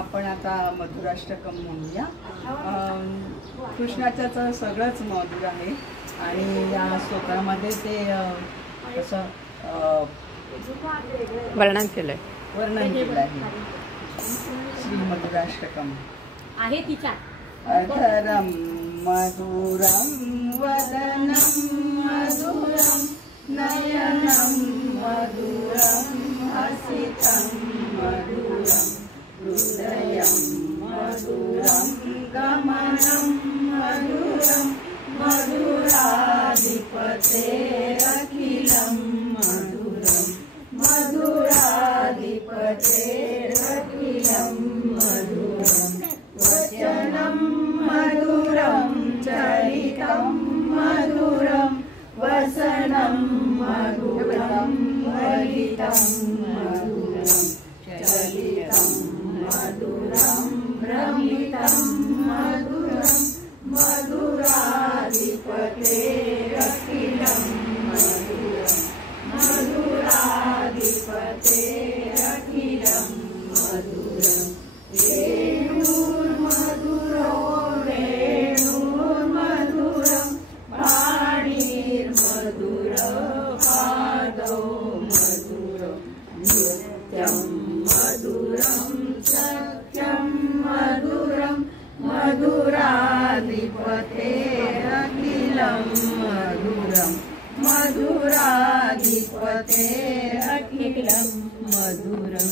आपण आता मधुराष्टकम म्हणूया। कृष्णाचं सगळंच मधुर आहे आणि या स्तोत्रामध्ये ते असं वर्णन केलं आहे। श्री मधुराष्टकम आहे तिच्या अधरम मधुरम वदनम मधुरम नयनम मधुरम हसितं मधुरम हृदयं मधुरं गमनं मधुरं मधुराधिपतेरखिलं मधुरं मधुराधिपतेरखिलं मधुरं वचनं मधुरं चरितं मधुरं वसनं मधुरं वलितं मधुरं चलितं मधुरं भ्रमितं मधुरं मधुराधिपतेरखिलं मधुरं मधुराधिपतेरखिलं मधुरं वेणुर्मधुरो वेणुर्मधुरं पाणिर्मधुरो पादो मधुरो नृत्यं मधुरं सख्यं मधुरं मधुराधिपतेरखिलं मधुरं मधुराधिपतेरखिलं मधुरं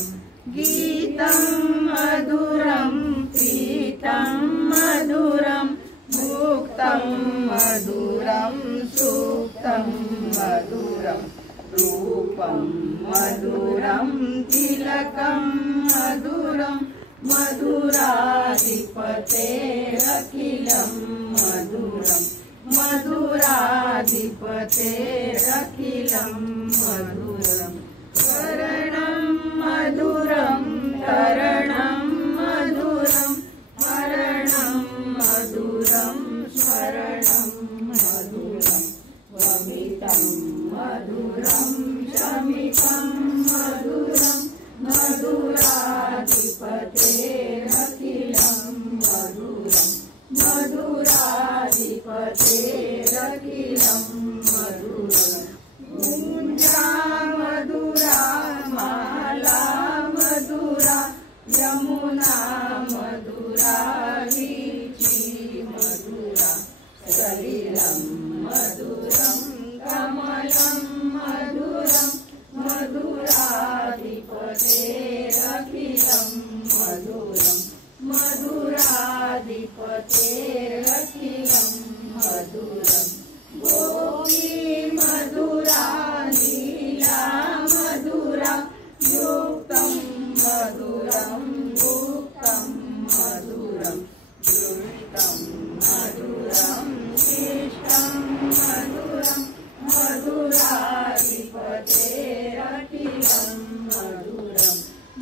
गीतं मधुरं पीतं मधुरं भुक्तं मधुरं सुक्तं मधुरं रूपं मधुरं तिलकं मधुरं मधुराधिपतेरखिलं मधुरं मधुराधिपतेरखिलं मधुरं करणं मधुरं तरणं मधुरं मरणं मधुरं स्मरणं मधुरं वमितं मधुरं शमितं मधुरं मधुराधिपतेरखिलं मधुरं मधुराधिपतेरखिलं मधुरं गुञ्जा मधुरा माला मधुरा यमुना मधुरा वीची मधुरा सलिलं मधुरं कमलं मधुरं मधुराधिपतेरखिलं मधुरं मधुराधिपतेरखिलं मधुरं गोपी मधुरा लीला मधुरा युक्तं मधुरं गुप्तं मधुरं दृष्टं मधुरं शिष्टं मधुरं मधुराधिपतेरखिलं मधुरं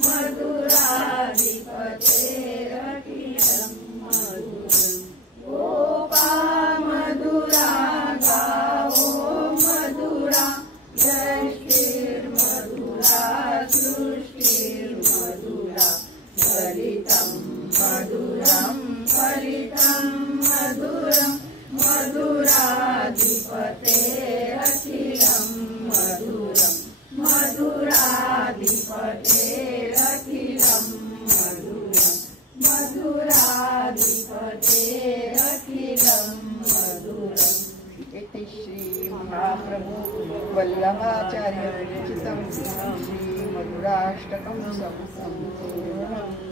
मधुराधिपतेरखिलं मधुरं गोपा मधुरा गावो मधुरा यष्टिर्मधुरा सृष्टिर्मधुरा फलितं मधुरं फलितं मधुरं मधुराधिपतेरखिलं मधुरं मधुराधिपतेरखिलं मधुरं मधुराधिपतेरखिलं मधुरं इति श्री महाप्रभु वल्लभाचार्य विरचितं श्री मधुराष्टकं संपूर्णम्।